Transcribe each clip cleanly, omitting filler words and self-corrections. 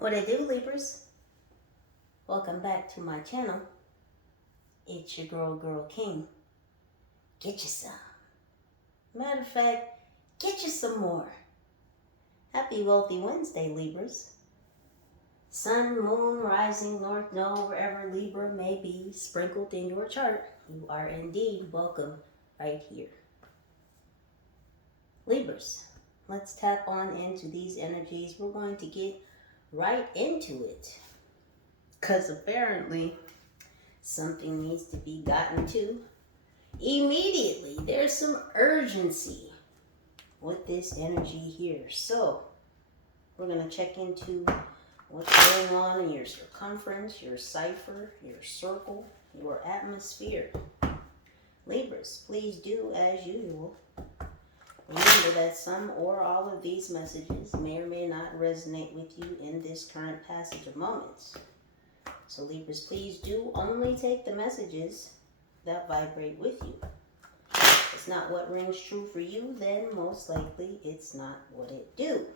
What I do, Libras? Welcome back to my channel. It's your girl King. Get you some. Matter of fact, get you some more. Happy Wealthy Wednesday, Libras. Sun, moon, rising, north, node, wherever Libra may be sprinkled in your chart, you are indeed welcome right here. Libras, let's tap on into these energies. We're going to get right into it, because apparently something needs to be gotten to immediately. There's some urgency with this energy here. So we're going to check into what's going on in your circumference, your cipher, your circle, your atmosphere. Libras, please do as usual. Remember that some or all of these messages may or may not resonate with you in this current passage of moments. So Libras, please do only take the messages that vibrate with you. If it's not what rings true for you, then most likely it's not what it do.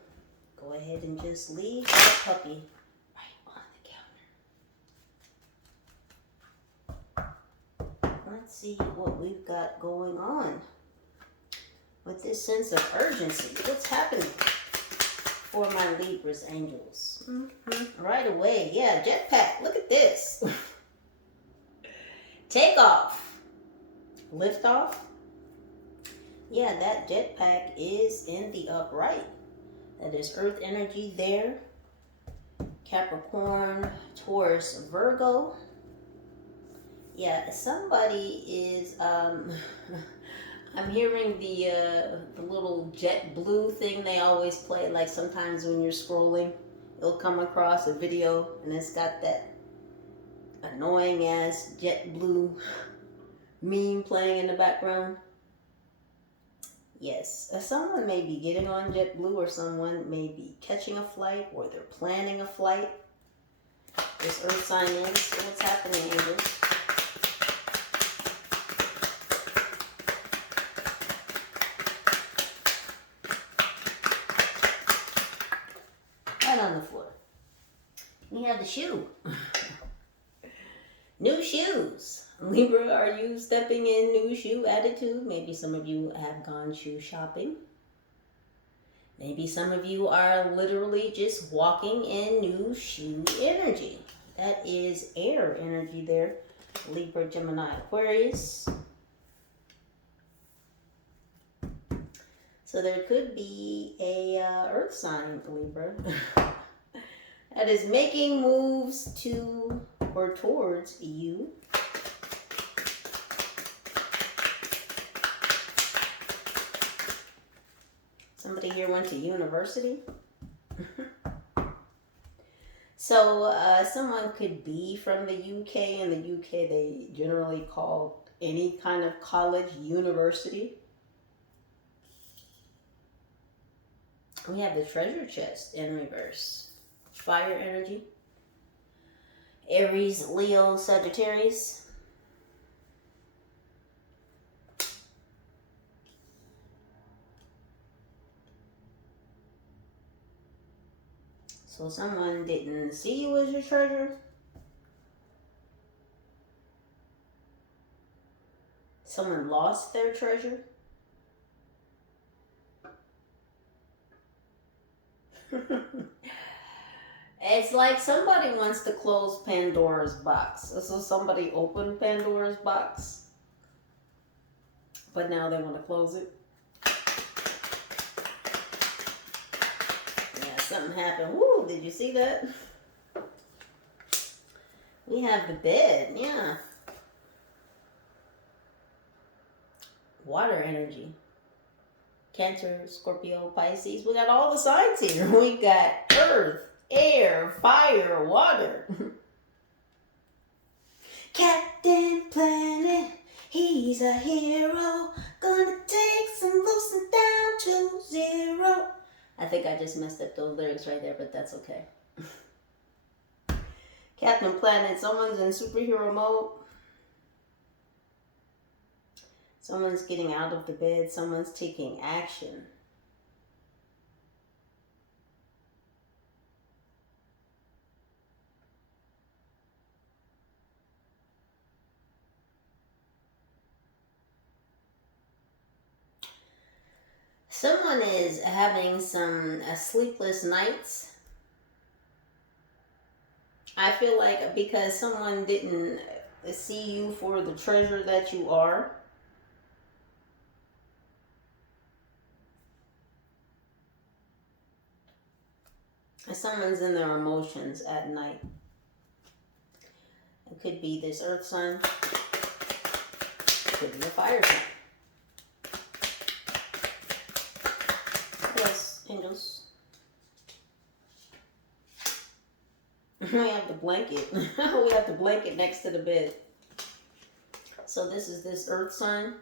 Go ahead and just leave that puppy right on the counter. Let's see what we've got going on with this sense of urgency. What's happening for my Libras, angels? Right away. Yeah, jetpack. Look at this. Take off. Lift off. Yeah, that jetpack is in the upright. That is earth energy there. Capricorn, Taurus, Virgo. Yeah, somebody is I'm hearing the little jet blue thing they always play. Like sometimes when you're scrolling, it'll come across a video and it's got that annoying ass jet blue meme playing in the background. Yes, someone may be getting on JetBlue, or someone may be catching a flight, or they're planning a flight. This earth sign is. So what's happening, angels? Right on the floor. We have the shoe. New shoes. Libra, are you stepping in new shoe attitude? Maybe some of you have gone shoe shopping. Maybe some of you are literally just walking in new shoe energy. That is air energy there. Libra, Gemini, Aquarius. So there could be a earth sign, Libra, that is making moves to or towards you. Somebody here went to university. So someone could be from the UK. In the UK, they generally call any kind of college university. We have the treasure chest in reverse. Fire energy. Aries, Leo, Sagittarius. So someone didn't see you as your treasure. Someone lost their treasure. It's like somebody wants to close Pandora's box. So somebody opened Pandora's box, but now they want to close it. Yeah, something happened. Woo, did you see that? We have the bed, yeah. Water energy. Cancer, Scorpio, Pisces. We got all the signs here. We got earth, air, fire, water. Captain Planet, he's a hero. Gonna take some loosen down to zero. I think I just messed up those lyrics right there, but that's okay. Captain Planet, someone's in superhero mode. Someone's getting out of the bed. Someone's taking action. Someone is having some sleepless nights. I feel like because someone didn't see you for the treasure that you are. Someone's in their emotions at night. It could be this earth sign. It could be a fire sign. Yes, angels. We have the blanket. We have the blanket next to the bed. So this is this earth sign.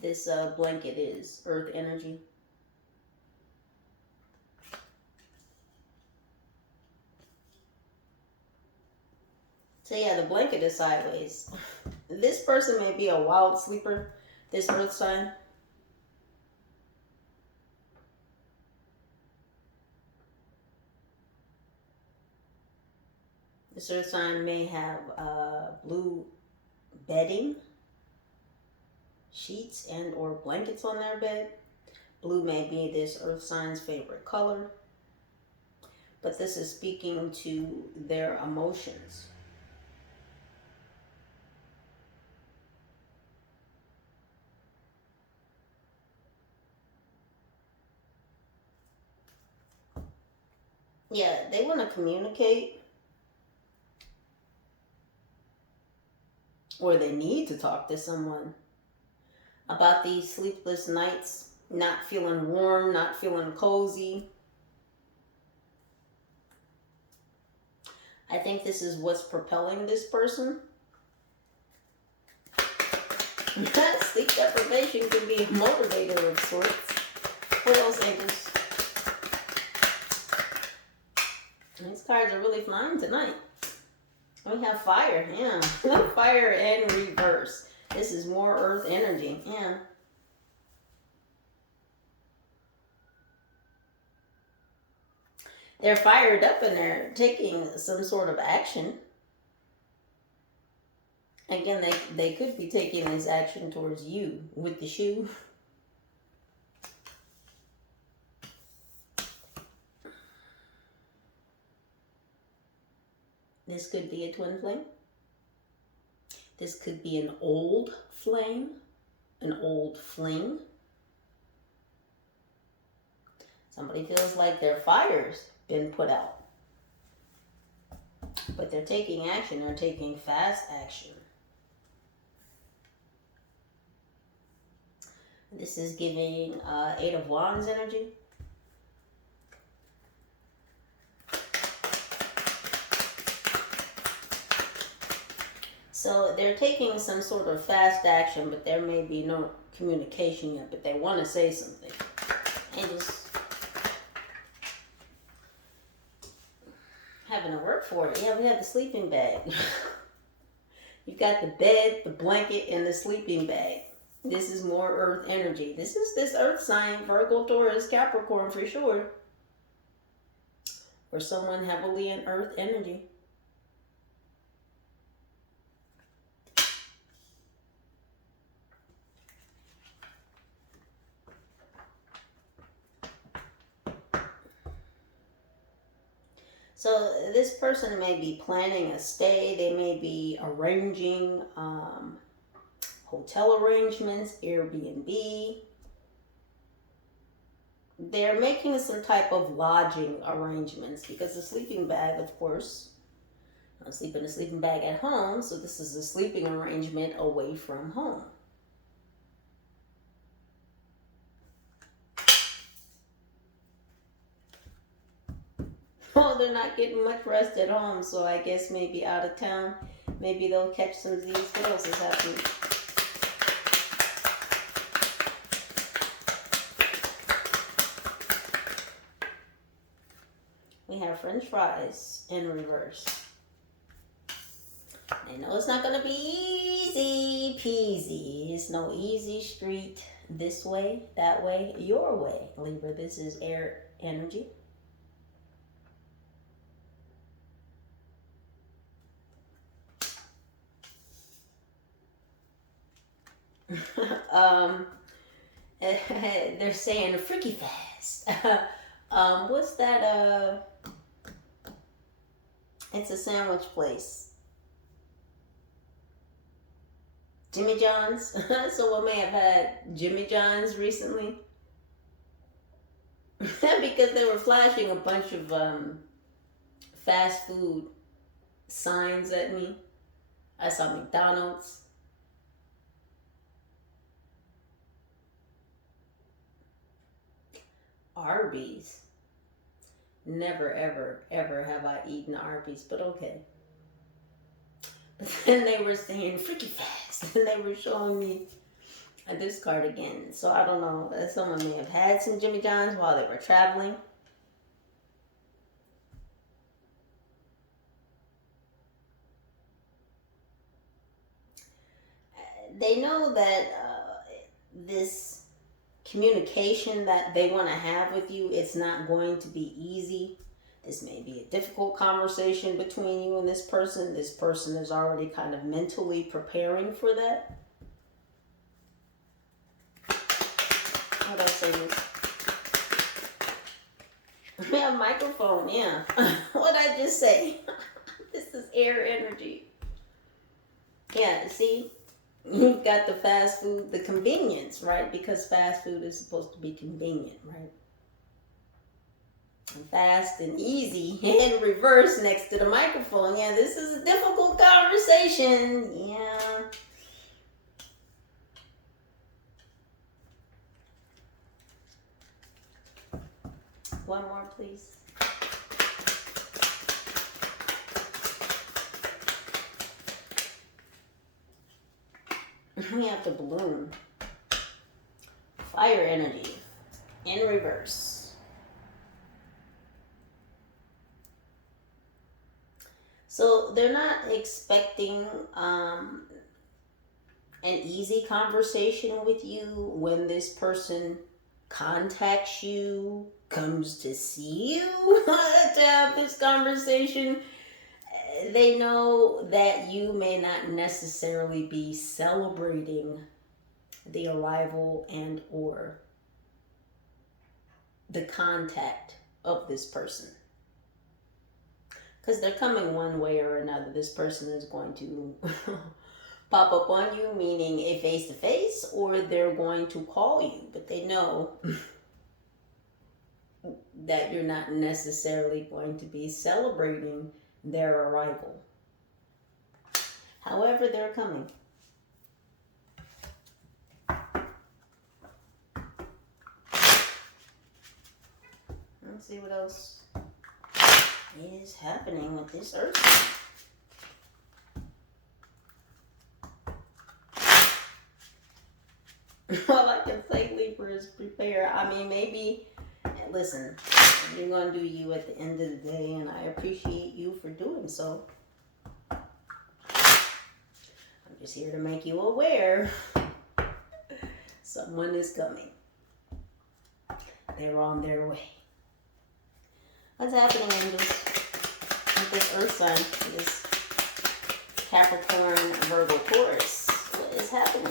This blanket is earth energy. So yeah, the blanket is sideways. This person may be a wild sleeper, this earth sign. This earth sign may have blue bedding, sheets and or blankets on their bed. Blue may be this earth sign's favorite color. But this is speaking to their emotions. Yeah, they want to communicate. Or they need to talk to someone about these sleepless nights, not feeling warm, not feeling cozy. I think this is what's propelling this person. Sleep deprivation could be a motivator of sorts. What else, angels? These cards are really flying tonight. We have fire, yeah. Fire and reverse. This is more earth energy, yeah. They're fired up and they're taking some sort of action. Again, they could be taking this action towards you with the shoe. This could be a twin flame. This could be an old flame, an old fling. Somebody feels like their fire's been put out. But they're taking action. They're taking fast action. This is giving Eight of Wands energy. So they're taking some sort of fast action, but there may be no communication yet, but they want to say something. And just having to work for it. Yeah, we have the sleeping bag. You've got the bed, the blanket, and the sleeping bag. This is more earth energy. This is this earth sign, Virgo, Taurus, Capricorn for sure. Or someone heavily in earth energy. So this person may be planning a stay. They may be arranging hotel arrangements, Airbnb. They're making some type of lodging arrangements because the sleeping bag, of course, I sleep in a sleeping bag at home. So this is a sleeping arrangement away from home. Oh, they're not getting much rest at home, so I guess maybe out of town. Maybe they'll catch some of these. What else is happening? We have French fries in reverse. They know it's not going to be easy peasy. It's no easy street this way, that way, your way. Libra, this is air energy. They're saying freaky fast. What's that? It's a sandwich place. Jimmy John's. Someone may have had Jimmy John's recently. Because they were flashing a bunch of fast food signs at me. I saw McDonald's. Arby's. Never, ever, ever have I eaten Arby's, but okay. But then they were saying freaky fast, and they were showing me this card again. So I don't know. Someone may have had some Jimmy John's while they were traveling. They know that this communication that they want to have with you, it's not going to be easy. This may be a difficult conversation between you and this person. This person is already kind of mentally preparing for that. What else say this? Yeah, microphone, yeah. What'd I just say? This is air energy. Yeah, see? You've got the fast food, the convenience, right? Because fast food is supposed to be convenient, right? Fast and easy, in reverse next to the microphone. Yeah, this is a difficult conversation. Yeah. One more, please. We have the balloon. Fire energy in reverse. So they're not expecting an easy conversation with you when this person contacts you, comes to see you to have this conversation. They know that you may not necessarily be celebrating the arrival and or the contact of this person. Because they're coming one way or another. This person is going to pop up on you, meaning a face-to-face, or they're going to call you. But they know that you're not necessarily going to be celebrating their arrival. However, they're coming. Let's see what else is happening with this earth. All I can say, Libra, is prepare. I mean, maybe, listen, you're going to do you at the end of the day, and I appreciate you for doing so. I'm just here to make you aware. Someone is coming. They're on their way. What's happening, angels, with this earth sign, this Capricorn, Virgo, Taurus? What is happening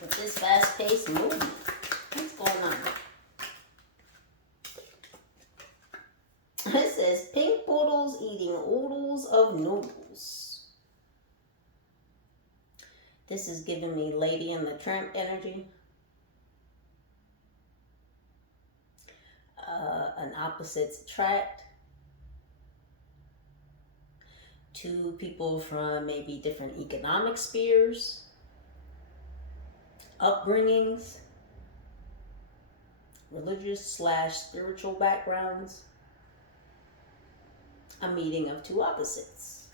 with this fast-paced movement? What's going on? It says pink poodles eating oodles of noodles. This is giving me Lady and the Tramp energy. An opposites attract. Two people from maybe different economic spheres, upbringings, religious/spiritual backgrounds. A meeting of two opposites.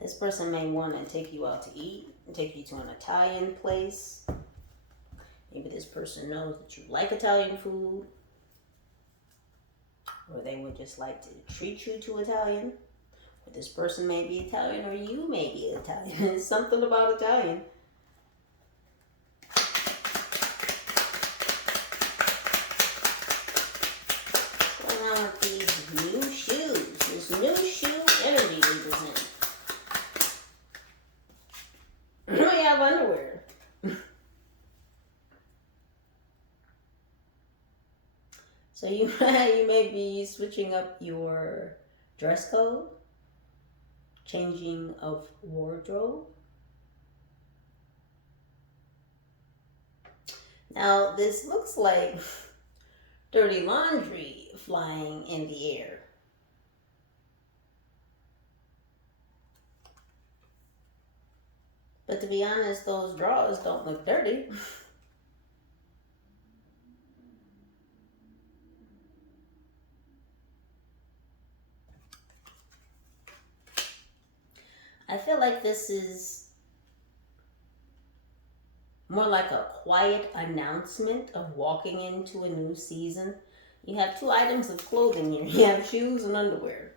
This person may want to take you out to eat, take you to an Italian place. Maybe this person knows that you like Italian food, or they would just like to treat you to Italian. Or this person may be Italian, or you may be Italian. It's something about Italian. What's going on with these new shoes? This new shoe energy represents. So you you may be switching up your dress code, changing of wardrobe. Now this looks like dirty laundry flying in the air. But to be honest, those drawers don't look dirty. I feel like this is more like a quiet announcement of walking into a new season. You have two items of clothing here. You have shoes and underwear.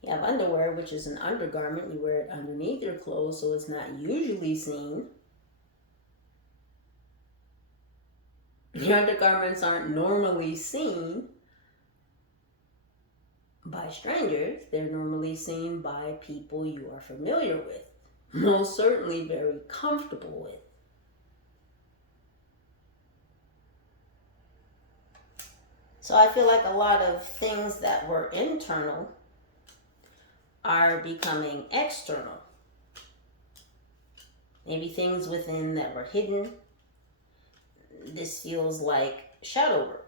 You have underwear, which is an undergarment. You wear it underneath your clothes, so it's not usually seen. Your undergarments aren't normally seen by strangers. They're normally seen by people you are familiar with, most certainly very comfortable with. So I feel like a lot of things that were internal are becoming external. Maybe things within that were hidden. This feels like shadow work.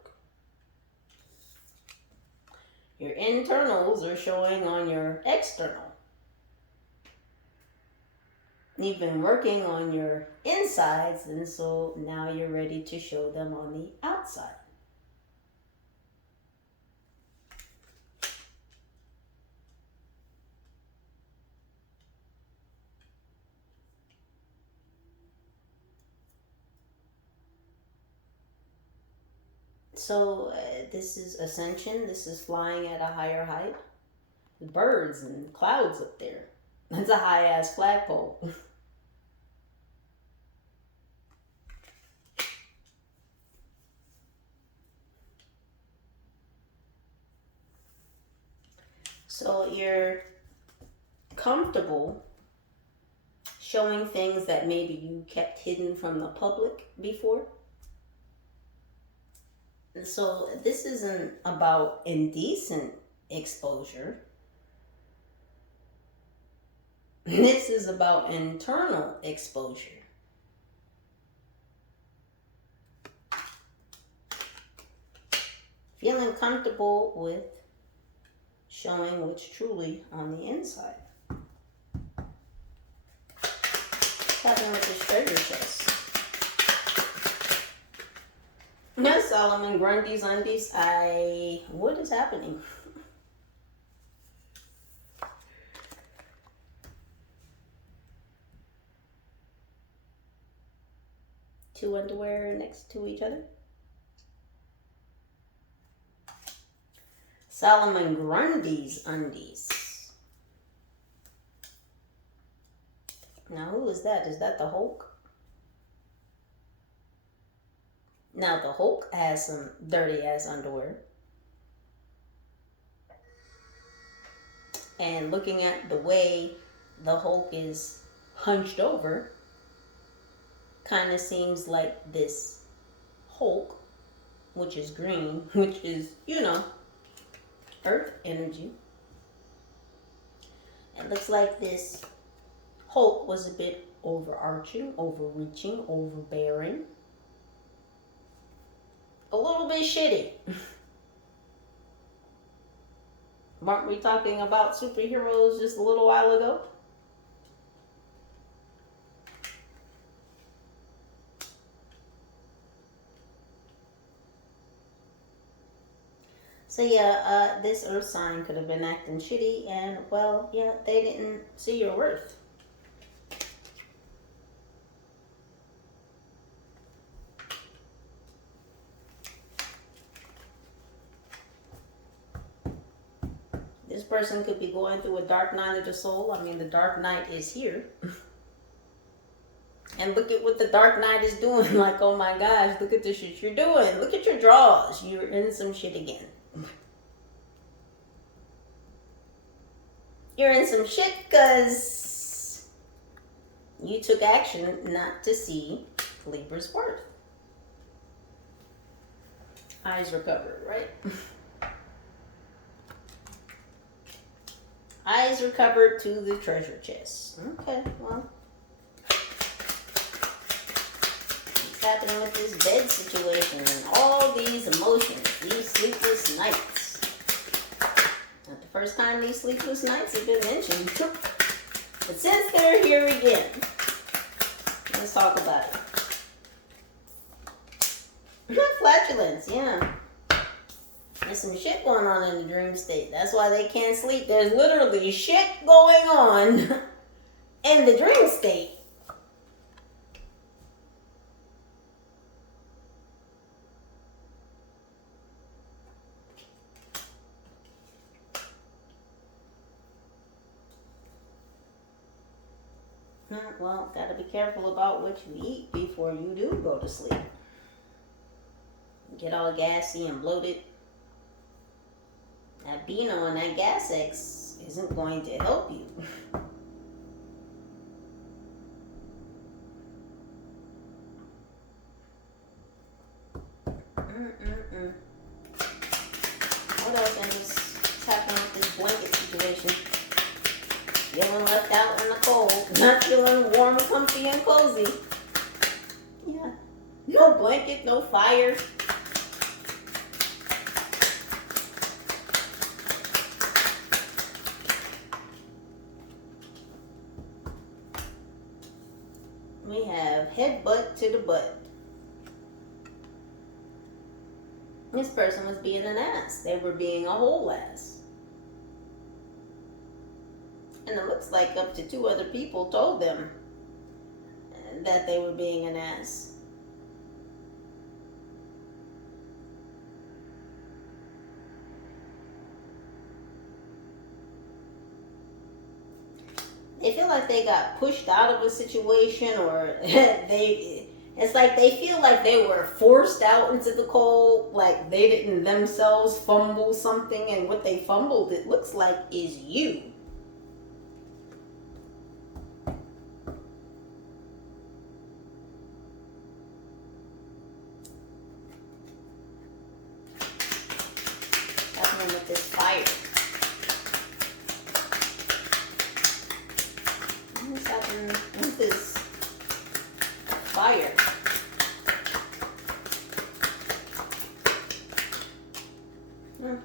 Your internals are showing on your external. You've been working on your insides, and so now you're ready to show them on the outside. So this is ascension. This is flying at a higher height. Birds and clouds up there. That's a high-ass flagpole. So you're comfortable showing things that maybe you kept hidden from the public before. So this isn't about indecent exposure. This is about internal exposure. Feeling comfortable with showing what's truly on the inside. What's happening with this treasure chest? Yes, Solomon Grundy's undies. What is happening? Two underwear next to each other. Solomon Grundy's undies. Now, who is that? Is that the Hulk? Now, the Hulk has some dirty-ass underwear. And looking at the way the Hulk is hunched over, kind of seems like this Hulk, which is green, which is, you know, earth energy. It looks like this Hulk was a bit overarching, overreaching, overbearing. A little bit shitty. Weren't we talking about superheroes just a little while ago? So yeah, this earth sign could have been acting shitty, and well, yeah, they didn't see your worth. This person could be going through a dark night of the soul. I mean, the dark night is here. And look at what the dark night is doing. Like, oh my gosh, look at the shit you're doing. Look at your drawers. You're in some shit again. You're in some shit because you took action not to see Libra's worth. Eyes recovered, right? Eyes recovered to the treasure chest. Okay, well. What's happening with this bed situation and all these emotions, these sleepless nights? Not the first time these sleepless nights have been mentioned. But since they're here again, let's talk about it. Flatulence, yeah. There's some shit going on in the dream state. That's why they can't sleep. There's literally shit going on in the dream state. Well, gotta be careful about what you eat before you do go to sleep. Get all gassy and bloated. That Beano and that Gas X isn't going to help you. What else is happening with this blanket situation? Feeling left out in the cold. Not feeling warm, comfy, and cozy. Yeah. No blanket, no fire. We have headbutt to the butt. This person was being an ass. They were being a whole ass. And it looks like up to 2 other people told them that they were being an ass. They feel like they got pushed out of a situation, or it's like they feel like they were forced out into the cold, like they didn't themselves fumble something, and what they fumbled, it looks like, is you. What's happening with this fire? What's happening with this fire?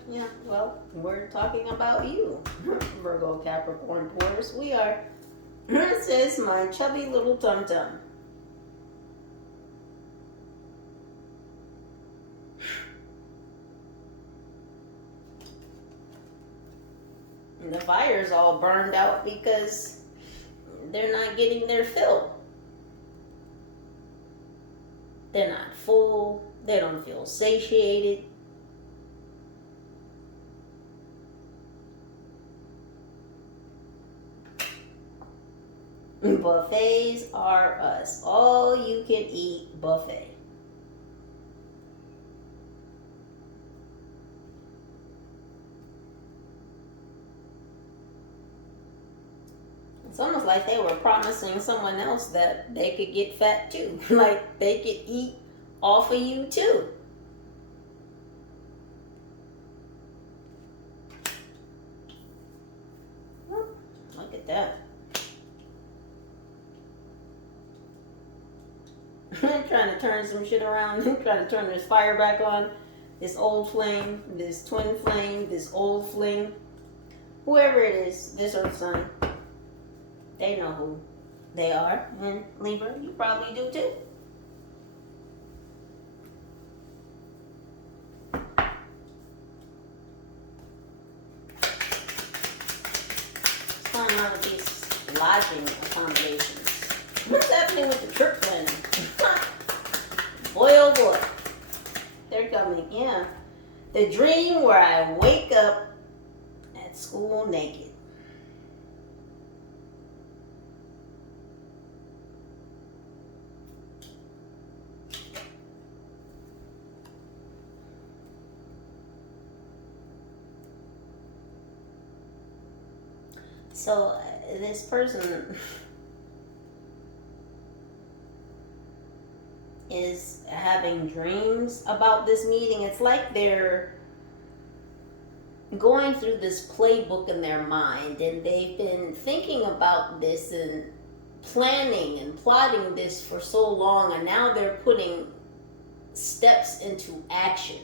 Yeah, well, we're talking about you, Virgo, Capricorn, Taurus. We are. It says, my chubby little tum-tum. And the fire's all burned out because they're not getting their fill. They're not full. They don't feel satiated. Buffets are us. All you can eat buffet. It's almost like they were promising someone else that they could get fat too. Like they could eat off of you too. Look at that. I'm trying to turn some shit around. I'm trying to turn this fire back on. This old flame, this twin flame, this old flame. Whoever it is, this earth sign. They know who they are. And Libra, you probably do too. What's going on with these lodging accommodations? What's happening with the trip planning? Boy, oh boy. They're coming, yeah. The dream where I wake up at school naked. So, this person, is having dreams about this meeting. It's like they're going through this playbook in their mind, and they've been thinking about this and planning and plotting this for so long, and now they're putting steps into action.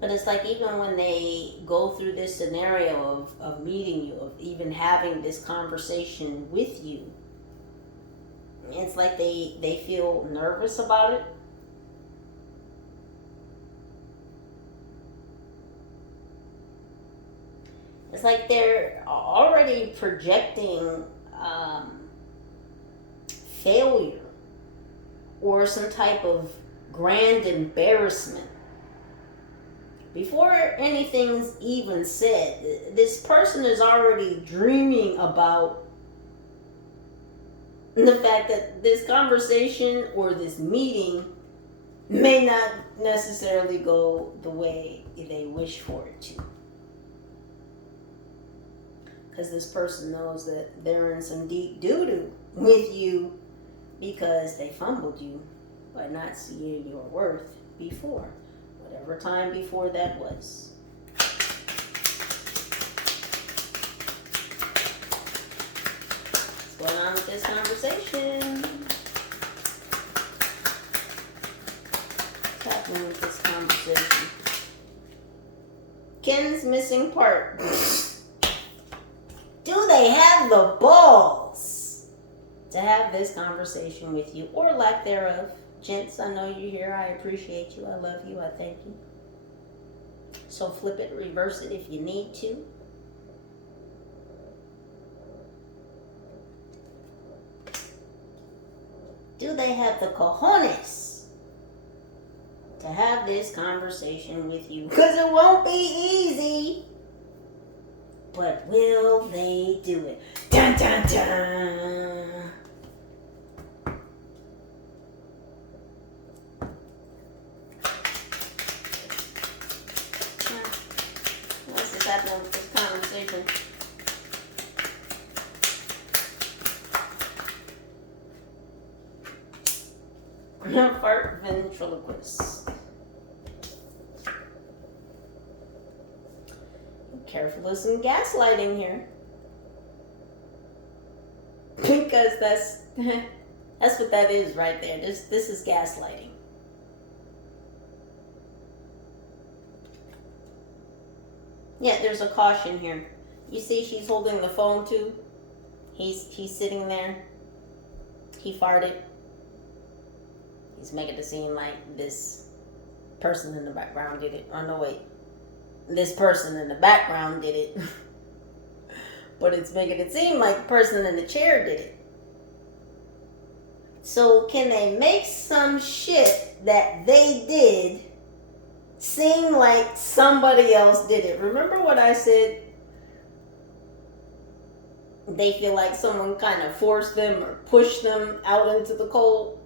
But it's like even when they go through this scenario of meeting you, of even having this conversation with you, it's like they feel nervous about it. It's like they're already projecting failure or some type of grand embarrassment. Before anything's even said, this person is already dreaming about the fact that this conversation or this meeting may not necessarily go the way they wish for it to. Because this person knows that they're in some deep doo-doo with you because they fumbled you by not seeing your worth before. Whatever time before that was. What's going on with this conversation? What's happening with this conversation? Ken's missing part. Do they have the balls to have this conversation with you, or lack thereof? Gents, I know you're here. I appreciate you. I love you. I thank you. So flip it, reverse it if you need to. Do they have the cojones to have this conversation with you? Because it won't be easy. But will they do it? Dun, dun, dun. What's happening with this conversation? Fart ventriloquist. Careful of some gaslighting here. Because that's what that is right there. This is gaslighting. Yeah, there's a caution here. You see she's holding the phone too. He's sitting there. He farted. He's making it seem like this person in the background did it. Oh no, wait. This person in the background did it. But it's making it seem like the person in the chair did it. So can they make some shit that they did seem like somebody else did it? Remember what I said? They feel like someone kind of forced them or pushed them out into the cold.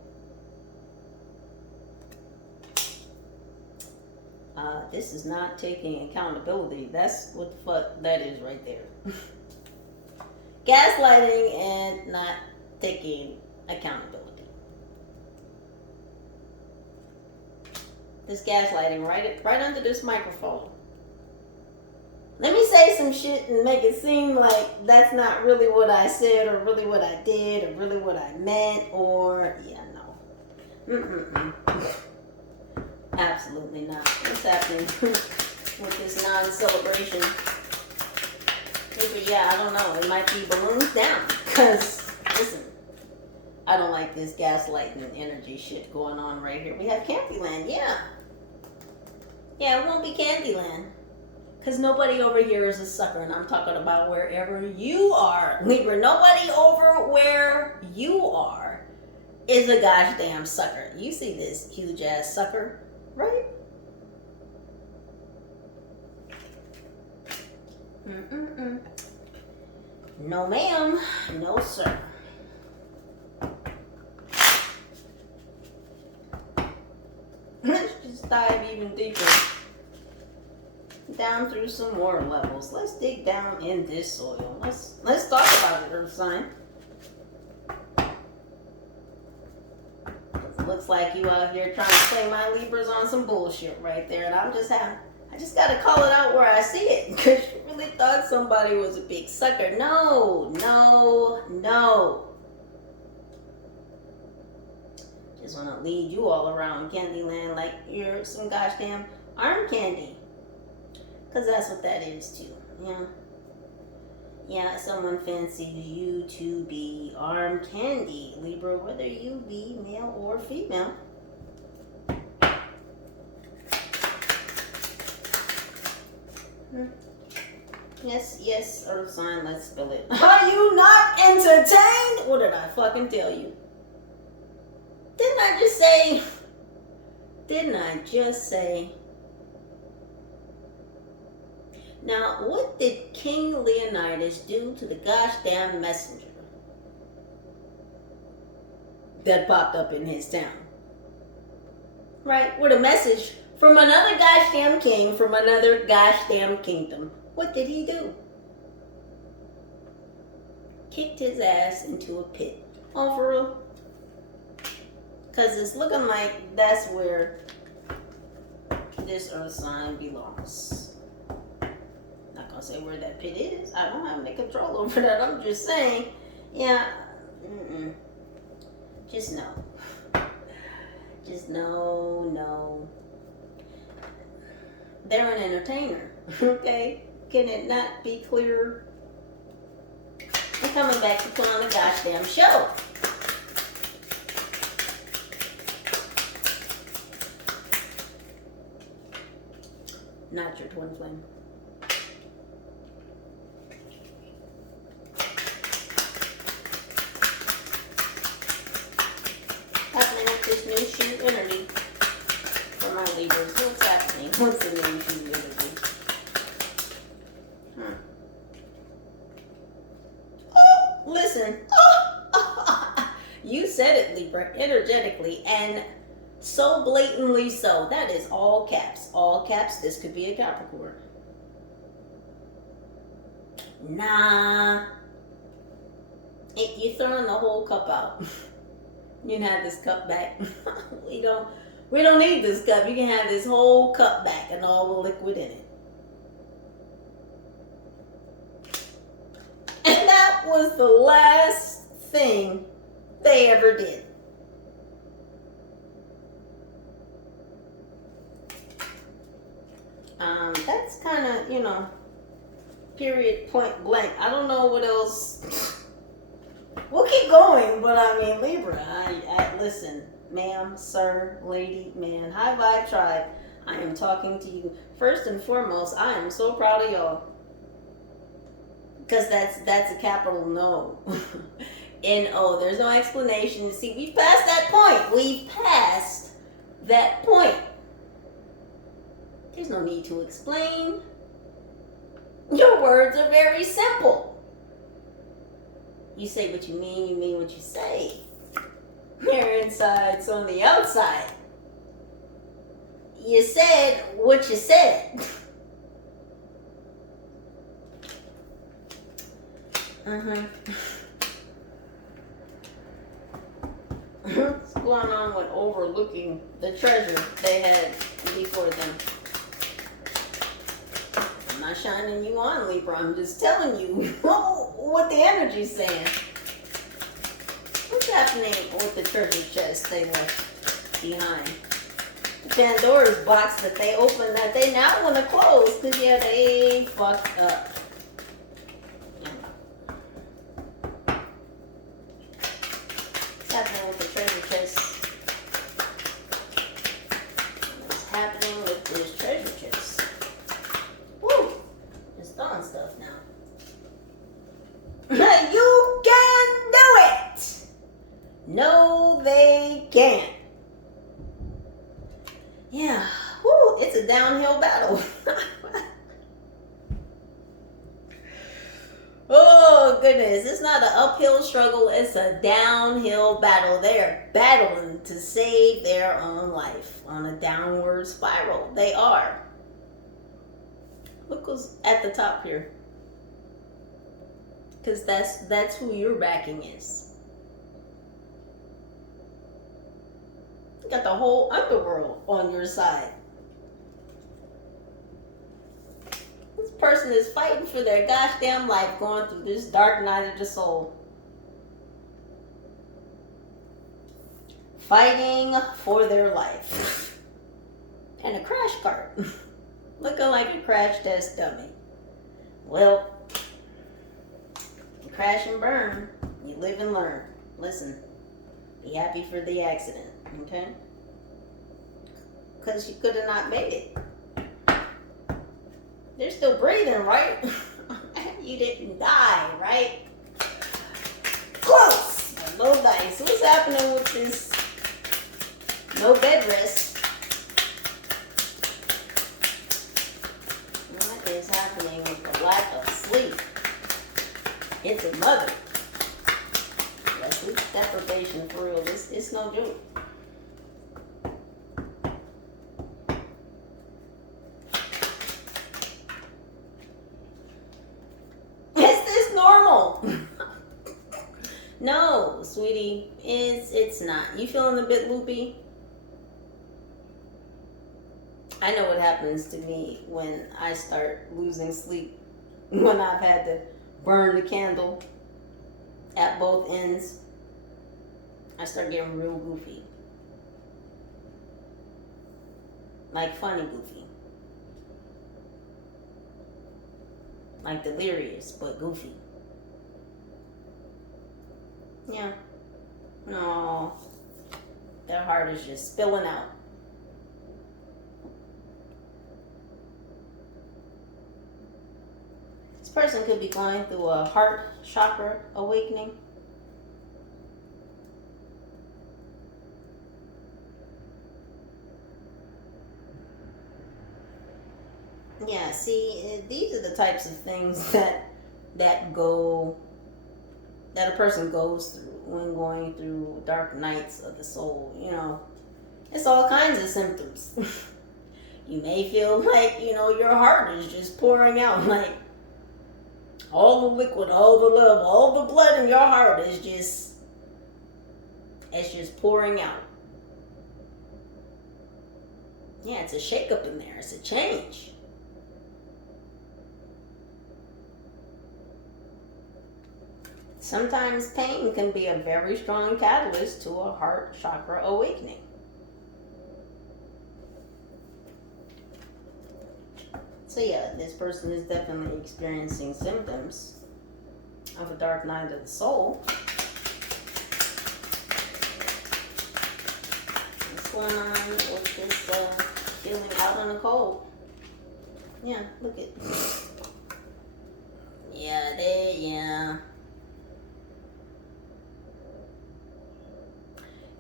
This is not taking accountability. That's what the fuck that is right there. Gaslighting and not taking accountability. This gaslighting right under this microphone. Let me say some shit and make it seem like that's not really what I said or really what I did or really what I meant or, yeah, no. Absolutely not. What's happening with this non-celebration? Maybe, yeah, I don't know. It might be balloons down. Because, listen, I don't like this gaslighting energy shit going on right here. We have Candyland, yeah. Yeah, it won't be Candyland. Because nobody over here is a sucker. And I'm talking about wherever you are. Libra, nobody over where you are is a gosh damn sucker. You see this huge ass sucker? Right? No ma'am. No sir. Let's just dive even deeper. down through some more levels. Let's dig down in this soil. Let's talk about it, Earth sign. It looks like you out here trying to play my Libras on some bullshit right there, and I just gotta call it out where I see it, because you really thought somebody was a big sucker. No, no, no. Just want to lead you all around Candyland like you're some gosh damn arm candy. Because that's what that is too. Yeah. Yeah, someone fancies you to be arm candy, Libra, whether you be male or female. Yes, yes, Earth sign, let's spill it. Are you not entertained? What did I fucking tell you? Didn't I just say? Didn't I just say? Now, what did King Leonidas do to the gosh damn messenger that popped up in his town? Right, with a message from another gosh damn king from another gosh damn kingdom. What did he do? Kicked his ass into a pit. Oh, for real? Because it's looking like that's where this Earth sign belongs. Not gonna say where that pit is. I don't have any control over that. I'm just saying, yeah, just no. Just no. They're an entertainer, okay? Can it not be clear? I'm coming back to put on a gosh damn show. Not your twin flame. Happening with this new shoe energy for my Libras. What's happening? What's the new shoe energy? Oh, listen. You said it, Libra, energetically, and so blatantly so. That is all caps. All caps. This could be a Capricorn. Nah. You're throwing the whole cup out. You can have this cup back. We don't need this cup. You can have this whole cup back and all the liquid in it. And that was the last thing they ever did. That's kind of, period, point blank. I don't know what else. We'll keep going, but I mean, Libra, I listen, ma'am, sir, lady, man, high vibe tribe, I am talking to you. First and foremost, I am so proud of y'all. Because that's a capital no. N-O. There's no explanation. See, we've passed that point. We've passed that point. There's no need to explain. Your words are very simple. You say what you mean what you say. Your inside's on the outside. You said what you said. What's going on with overlooking the treasure they had before them? I'm not shining you on, Libra. I'm just telling you what the energy's saying. What's happening with the treasure chest they left behind? The Pandora's box that they opened that they now want to close because, yeah, they fucked up. What's happening with the treasure chest? What's happening with this treasure chest? Woo! Just throwing stuff now. You can do it! No, they can't. Yeah, whoo, it's a downhill battle. Oh, goodness. It's not an uphill struggle. It's a downhill battle. They're battling to save their own life on a downward spiral. They are. Look who's at the top here. Because that's who your backing is. You got the whole underworld on your side. This person is fighting for their gosh damn life, going through this dark night of the soul. Fighting for their life. And a crash cart. Looking like a crash test dummy. Well, you crash and burn. You live and learn. Listen, be happy for the accident, okay? Because you could have not made it. They're still breathing, right? You didn't die, right? Close! No dice. What's happening with this? No bed rest. What is happening with the lack of sleep? It's a mother. Yeah, sleep deprivation for real. It's no joke. Is this normal? No, sweetie. It's not. You feeling a bit loopy? I know what happens to me when I start losing sleep. When I've had to burn the candle at both ends, I start getting real goofy. Like funny goofy. Like delirious, but goofy. Yeah. No. Their heart is just spilling out. This person could be going through a heart chakra awakening. Yeah, see, these are the types of things that a person goes through when going through dark nights of the soul. You know, it's all kinds of symptoms. You may feel like, you know, your heart is just pouring out, like all the liquid, all the love, all the blood in your heart is just, it's just pouring out. Yeah, it's a shakeup in there. It's a change. Sometimes pain can be a very strong catalyst to a heart chakra awakening. So yeah, this person is definitely experiencing symptoms of a dark night of the soul. What's going on with this feeling out in the cold? Yeah, look at. Yeah.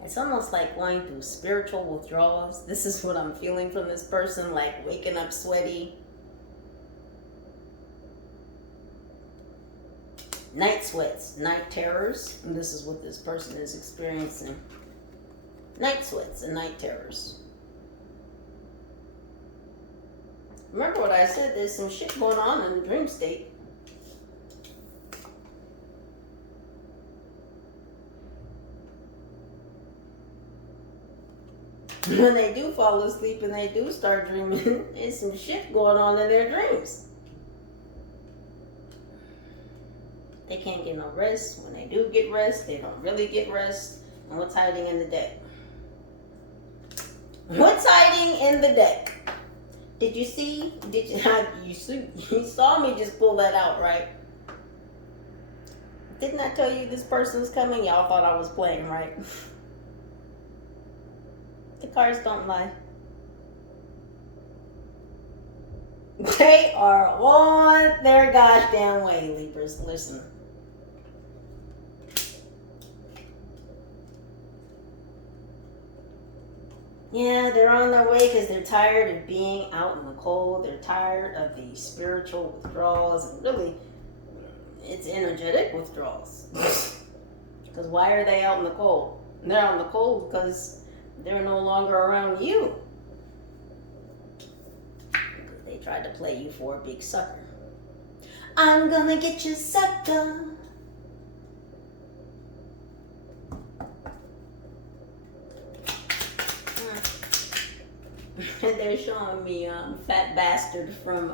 It's almost like going through spiritual withdrawals. This is what I'm feeling from this person, like waking up sweaty. Night sweats, night terrors. And this is what this person is experiencing. Night sweats and night terrors. Remember what I said, there's some shit going on in the dream state. When they do fall asleep and they do start dreaming, there's some shit going on in their dreams. They can't get no rest. When they do get rest, they don't really get rest. And what's hiding in the deck? What's hiding in the deck? Did you see? You saw me just pull that out, right? Didn't I tell you this person's coming? Y'all thought I was playing, right? The cards don't lie. They are on their gosh damn way, Libras. Listen. Yeah, they're on their way because they're tired of being out in the cold. They're tired of the spiritual withdrawals. And really, it's energetic withdrawals. Because why are they out in the cold? They're out in the cold because they're no longer around you. They They tried to play you for a big sucker. I'm gonna get you, sucker. They're showing me Fat Bastard from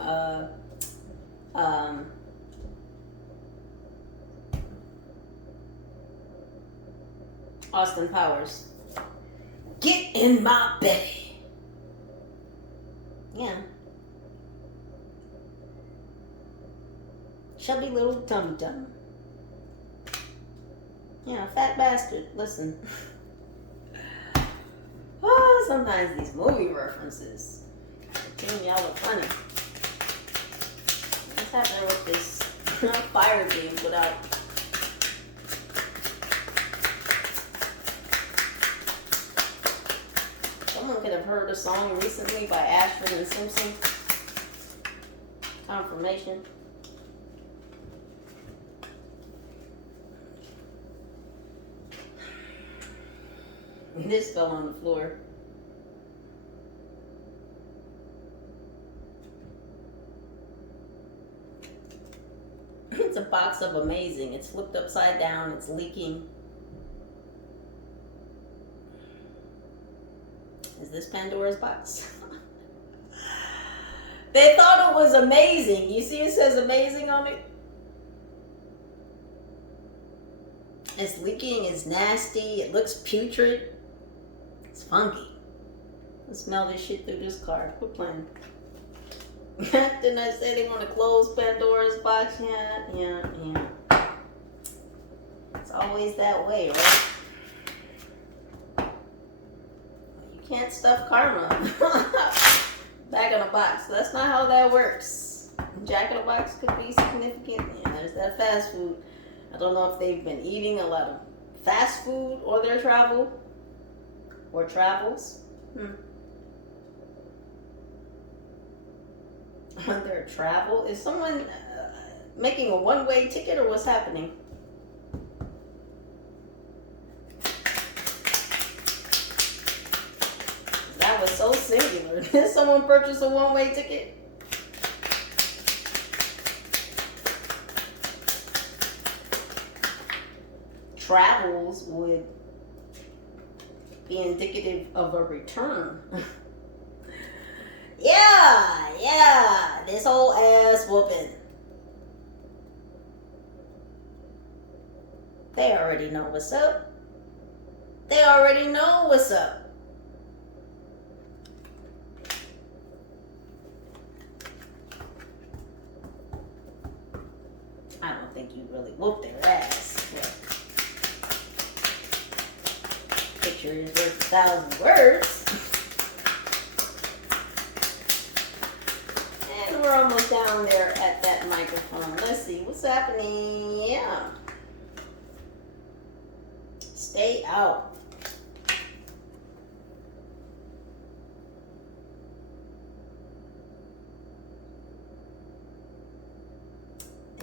Austin Powers. Get in my belly. Yeah. Chubby little tummy tum. Yeah, Fat Bastard. Listen. Oh, sometimes these movie references. Y'all are funny. What's happening with this fire being put out? Someone could have heard a song recently by Ashford and Simpson. Confirmation. This fell on the floor. It's a box of amazing. It's flipped upside down. It's leaking. Is this Pandora's box? They thought it was amazing. You see it says amazing on it? It's leaking. It's nasty. It looks putrid. It's funky. Let's smell this shit through this card. Quit playing. Didn't I say they want to close Pandora's box? Yeah. It's always that way, right? You can't stuff karma back in a box. That's not how that works. Jack in a box could be significant. Yeah, there's that fast food. I don't know if they've been eating a lot of fast food or their travel or travels. On their travel? Is someone making a one-way ticket or what's happening? That was so singular. Did someone purchase a one-way ticket? Travels would be indicative of a return. Yeah, this whole ass whooping. They already know what's up. They already know what's up. I don't think you really whooped their ass. But picture is worth 1,000 words. We're almost down there at that microphone. Let's see what's happening. Yeah. Stay out.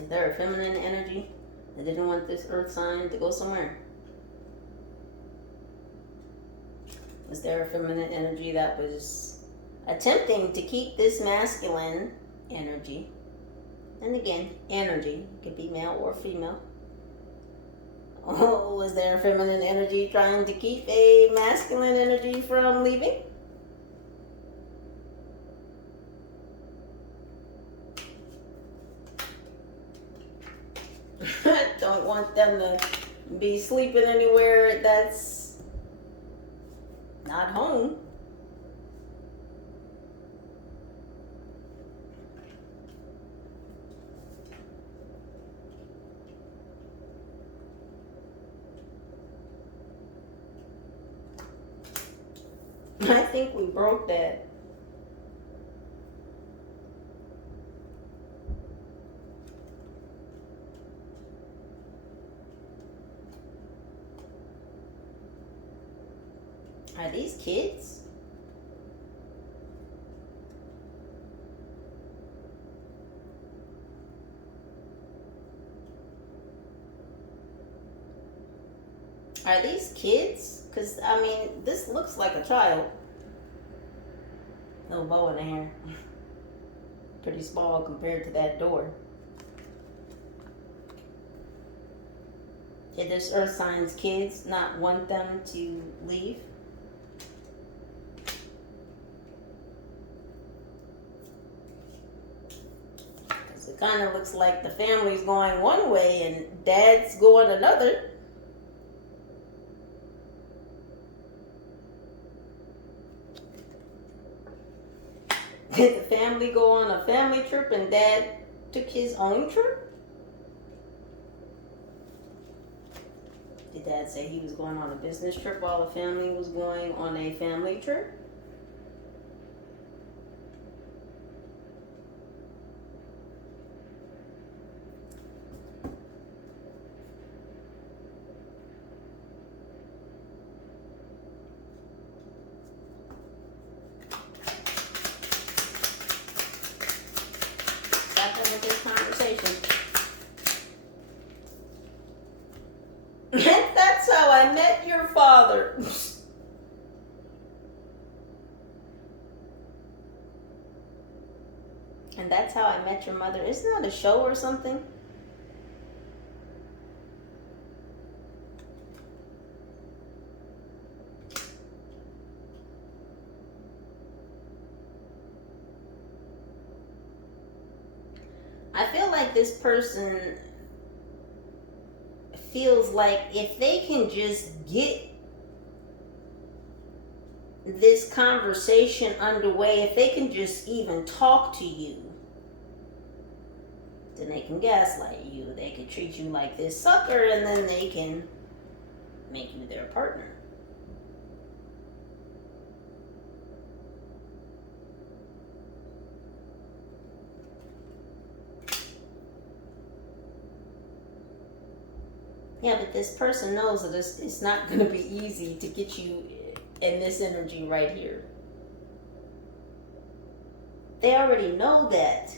Is there a feminine energy that didn't want this earth sign to go somewhere? Is there a feminine energy that was attempting to keep this masculine energy, and again, energy, it could be male or female. Oh, was there a feminine energy trying to keep a masculine energy from leaving? Don't want them to be sleeping anywhere that's not home. I think we broke that. Are these kids? Are these kids? Because, I mean, this looks like a child. Little bow in the hair. pretty small compared to that door. Did this earth sign's kids not want them to leave? Because it kind of looks like the family's going one way and dad's going another. Did the family go on a family trip and dad took his own trip? Did dad say he was going on a business trip while the family was going on a family trip? With this conversation. That's how I met your father. And that's how I met your mother. Isn't that a show or something? I feel like this person feels like if they can just get this conversation underway, if they can just even talk to you, then they can gaslight you. They can treat you like this sucker, and then they can make you their partner. Yeah, but this person knows that it's not going to be easy to get you in this energy right here. They already know that.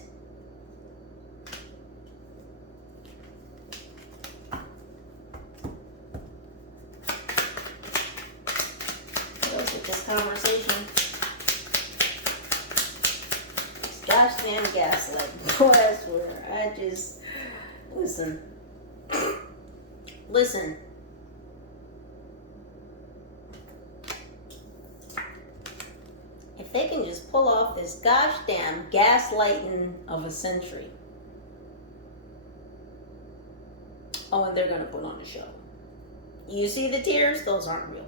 Look at this conversation. Gosh damn gaslight. Boy, I swear. I just... Listen. Listen. If they can just pull off this gosh damn gaslighting of a century. Oh, and they're going to put on a show. You see the tears? Those aren't real.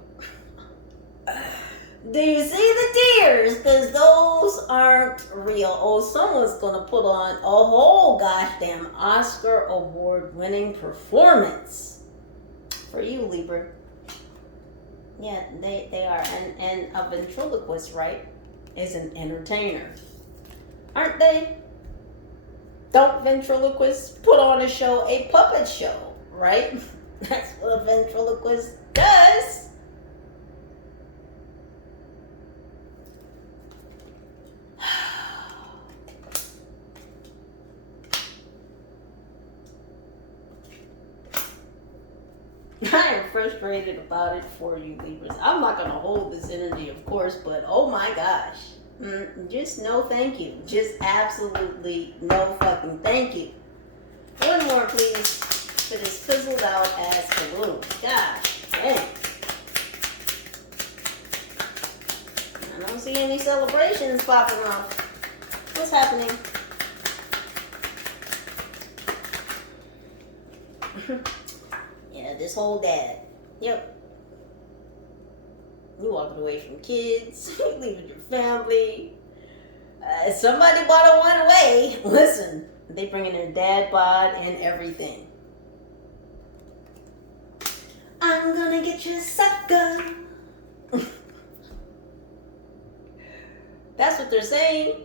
Do you see the tears? Because those aren't real. Oh, someone's going to put on a whole gosh damn Oscar award-winning performance. For you, Libra. Yeah, they are. And a ventriloquist, right, is an entertainer. Aren't they? Don't ventriloquists put on a show, a puppet show, right? That's what a ventriloquist does. I am frustrated about it for you, Libras. I'm not going to hold this energy, of course, but oh my gosh. Just no thank you. Just absolutely no fucking thank you. One more, please, for this fizzled out ass balloon. Gosh dang. I don't see any celebrations popping off. What's happening? Yeah, this whole dad. Yep. You walking away from kids. You leaving your family. Somebody bought a one away. Listen, they bringing their dad bod and everything. I'm gonna get you, sucker. That's what they're saying.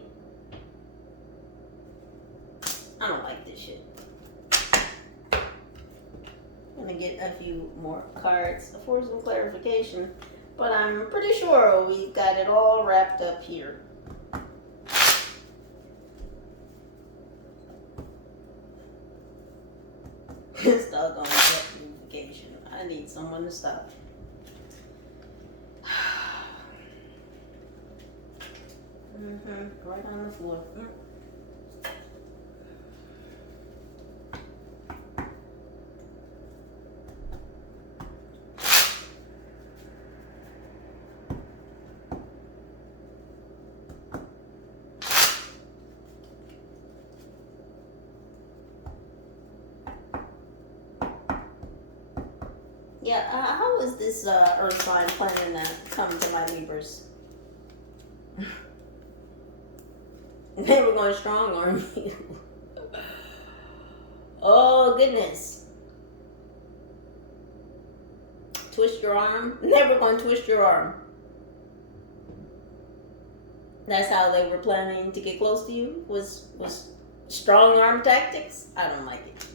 I don't like this shit. I'm gonna get a few more cards for some clarification, but I'm pretty sure we've got it all wrapped up here. This doggone notification. I need someone to stop. Right on the floor. Yeah, how is this earth sign planning to come to my Libras? They were going strong arm you. Oh, goodness. Twist your arm? Never going to twist your arm. That's how they were planning to get close to you? Was strong arm tactics? I don't like it.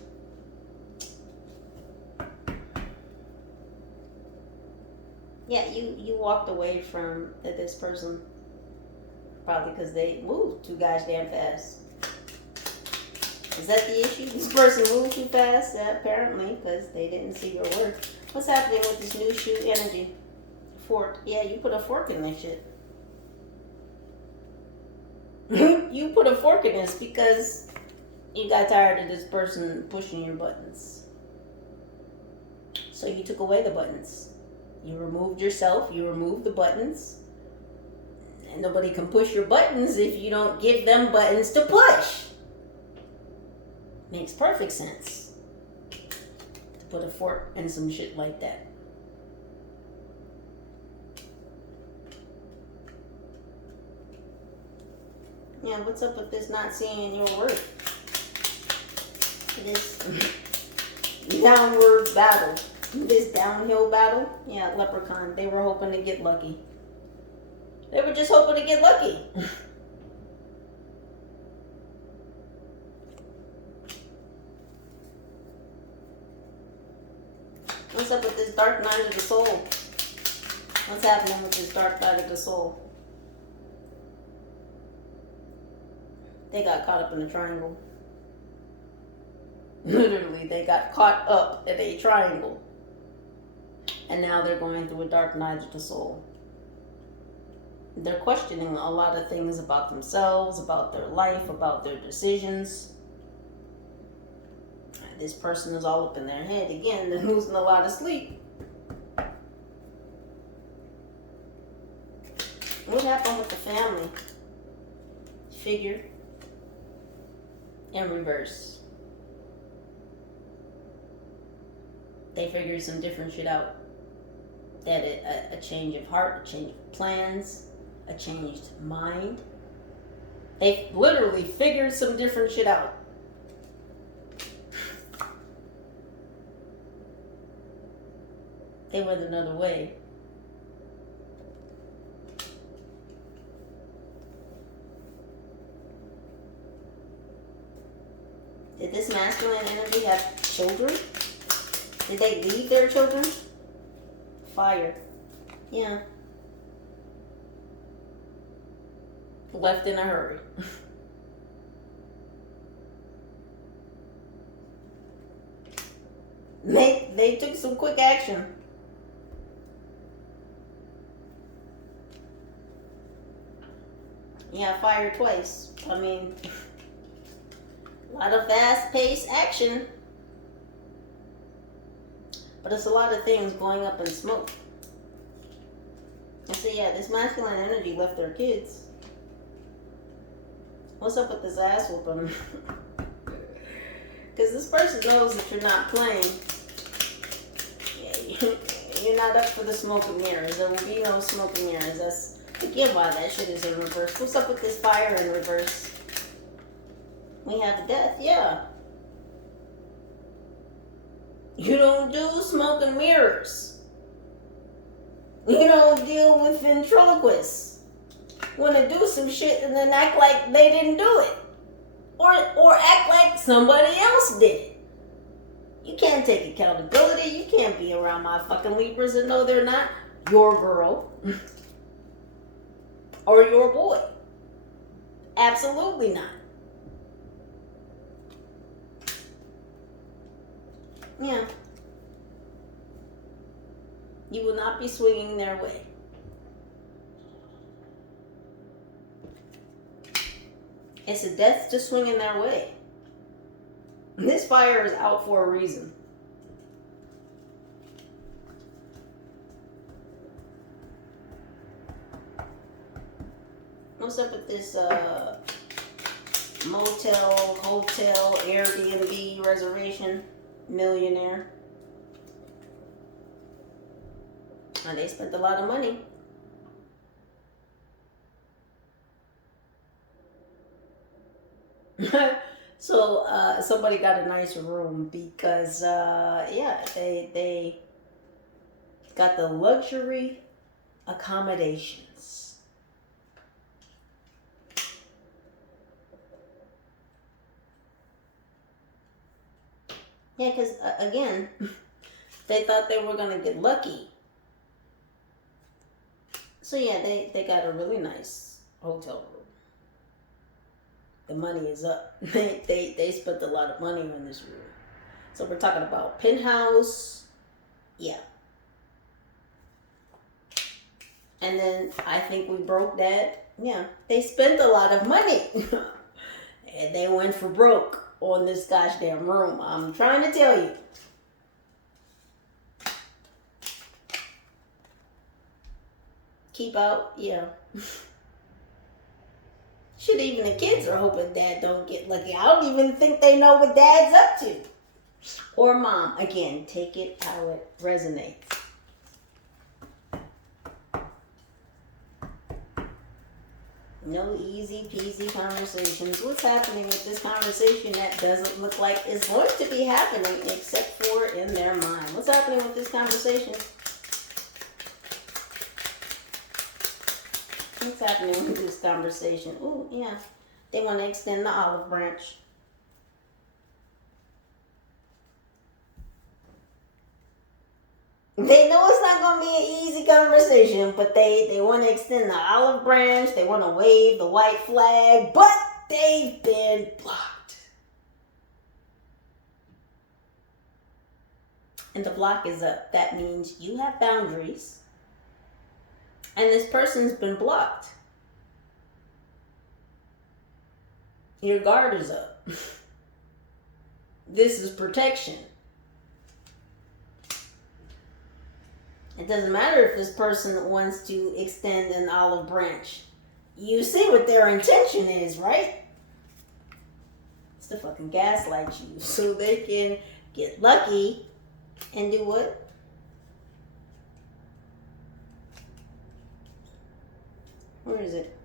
Yeah, you walked away from this person probably because they moved too gosh damn fast. Is that the issue? This person moved too fast? Apparently, because they didn't see your work. What's happening with this new shoe energy? Fork. Yeah, you put a fork in this shit. You put a fork in this because you got tired of this person pushing your buttons. So you took away the buttons. You removed yourself. You removed the buttons. And nobody can push your buttons if you don't give them buttons to push. Makes perfect sense to put a fork in some shit like that. Yeah, what's up with this not seeing your work? This downward battle. This downhill battle. Yeah, leprechaun. They were hoping to get lucky. They were just hoping to get lucky. What's up with this dark night of the soul? What's happening with this dark night of the soul? They got caught up in a triangle. Literally, they got caught up in a triangle. And now they're going through a dark night of the soul. They're questioning a lot of things about themselves, about their life, about their decisions. This person is all up in their head. Again, they're losing a lot of sleep. What happened with the family? Figure in reverse. They figured some different shit out. They had a change of heart, a change of plans, a changed mind. They literally figured some different shit out. They went another way. Did this masculine energy have children? Did they leave their children? Fire. Yeah. Left in a hurry. They took some quick action. Yeah, fire twice. I mean, a lot of fast-paced action. But it's a lot of things going up in smoke. And so yeah, this masculine energy left their kids. What's up with this ass whooping? Because this person knows that you're not playing. Yeah, you're not up for the smoke and mirrors. There will be no smoke and mirrors. That's again why that shit is in reverse. What's up with this fire in reverse? We have a death, yeah. You don't do smoke and mirrors. You don't deal with ventriloquists. Want to do some shit and then act like they didn't do it. Or act like somebody else did it. You can't take accountability. You can't be around my fucking Libras and know they're not your girl. Or your boy. Absolutely not. Yeah. You will not be swinging their way. It's a death to swinging their way. This fire is out for a reason. What's up with this motel, hotel, Airbnb reservation millionaire? And they spent a lot of money. So somebody got a nice room because yeah, they got the luxury accommodations. Yeah, because again, they thought they were gonna get lucky. So yeah, they got a really nice hotel room. The money is up. They spent a lot of money on this room. So we're talking about penthouse. Yeah. And then I think we broke that. Yeah. They spent a lot of money. And they went for broke on this gosh damn room. I'm trying to tell you. Keep out. Yeah. Shit, even the kids are hoping dad don't get lucky. I don't even think they know what dad's up to. Or mom. Again, take it how it resonates. No easy peasy conversations. What's happening with this conversation that doesn't look like it's going to be happening except for in their mind? What's happening with this conversation? What's happening with this conversation? Ooh, yeah. They want to extend the olive branch. They know it's not going to be an easy conversation, but they want to extend the olive branch. They want to wave the white flag, but they've been blocked. And the block is up. That means you have boundaries. And this person's been blocked. Your guard is up. This is protection. It doesn't matter if this person wants to extend an olive branch. You see what their intention is, right? It's to fucking gaslight you so they can get lucky and do what? Where is it?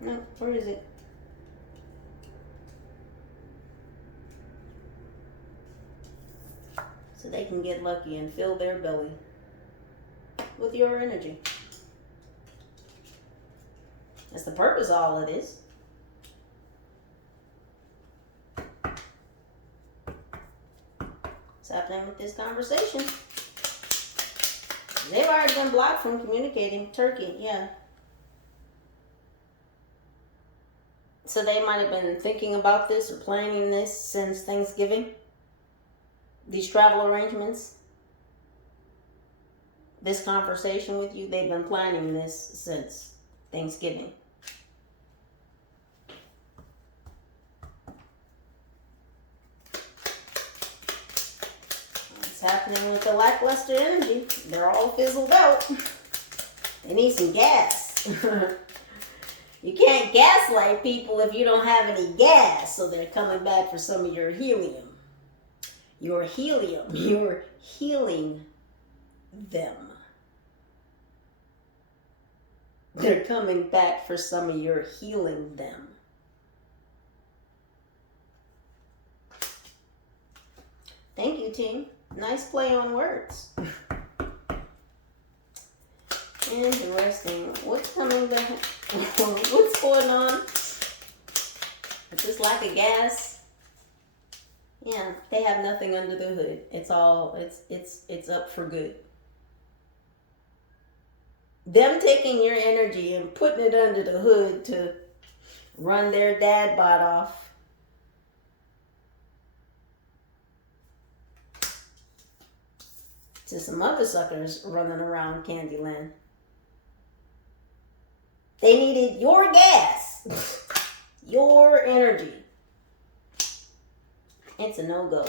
No, where is it? So they can get lucky and fill their belly with your energy. That's the purpose of all of this. What's happening with this conversation? They've already been blocked from communicating. Turkey, yeah. So they might have been thinking about this or planning this since Thanksgiving. These travel arrangements. This conversation with you, they've been planning this since Thanksgiving. What's happening with the lackluster energy? They're all fizzled out. They need some gas. You can't gaslight people if you don't have any gas, so they're coming back for some of your helium. Your helium. You're healing them. They're coming back for some of your healing them. Thank you, team. Nice play on words. Interesting. What's coming back? What's going on? Is this lack of gas? Yeah, they have nothing under the hood. It's all it's up for good. Them taking your energy and putting it under the hood to run their dad bod off. To some other suckers running around Candyland. They needed your gas. Your energy. It's a no-go.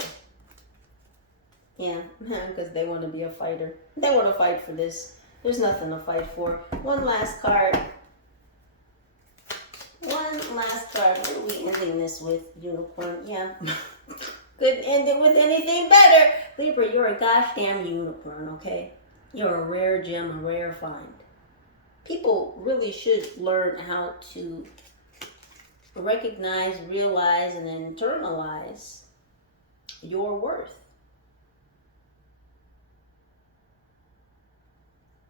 Yeah, because they want to be a fighter. They want to fight for this. There's nothing to fight for. One last card. One last card. What are we ending this with? Unicorn. Yeah. Couldn't end it with anything better. Libra, you're a gosh damn unicorn, okay? You're a rare gem, a rare find. People really should learn how to recognize, realize, and internalize your worth.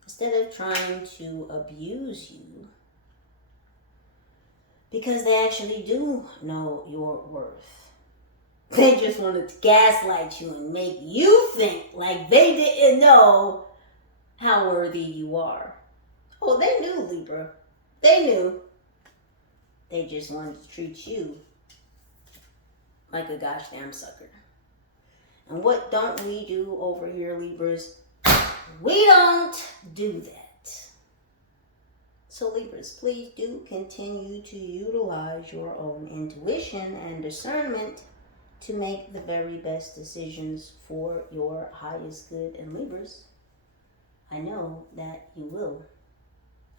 Instead of trying to abuse you, because they actually do know your worth. They just wanted to gaslight you and make you think like they didn't know how worthy you are. Oh, they knew, Libra. They knew. They just wanted to treat you like a gosh damn sucker. And what don't we do over here, Libras? We don't do that. So Libras, please do continue to utilize your own intuition and discernment to make the very best decisions for your highest good. And Libras, I know that you will.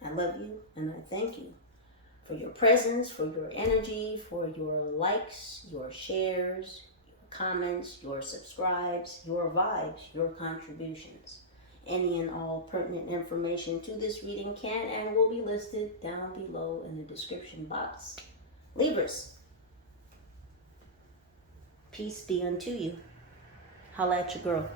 I love you and I thank you for your presence, for your energy, for your likes, your shares, your comments, your subscribes, your vibes, your contributions. Any and all pertinent information to this reading can and will be listed down below in the description box. Libras, peace be unto you. Holla at your girl.